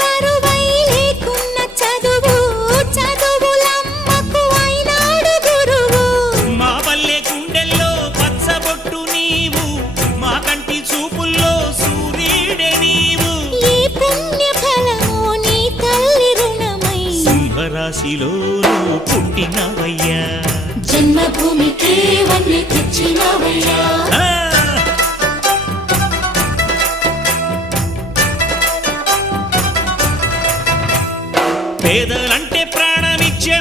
బరువై లేకున్న చదువు చదువులమ్మకు అయినాడు గురువు. మా పల్లె గుండెల్లో పచ్చబొట్టు నీవు, మా కంటి చూపుల్లో సూర్యుడే నీవు. ఈ పుణ్య ఫలము నీ తల్లి రుణమై సింహరాశిలో పుట్టినవయ్యా, జన్మభూమికి వన్నె తెచ్చినవయ్యా. పేదలంటే ప్రాణమిచ్చే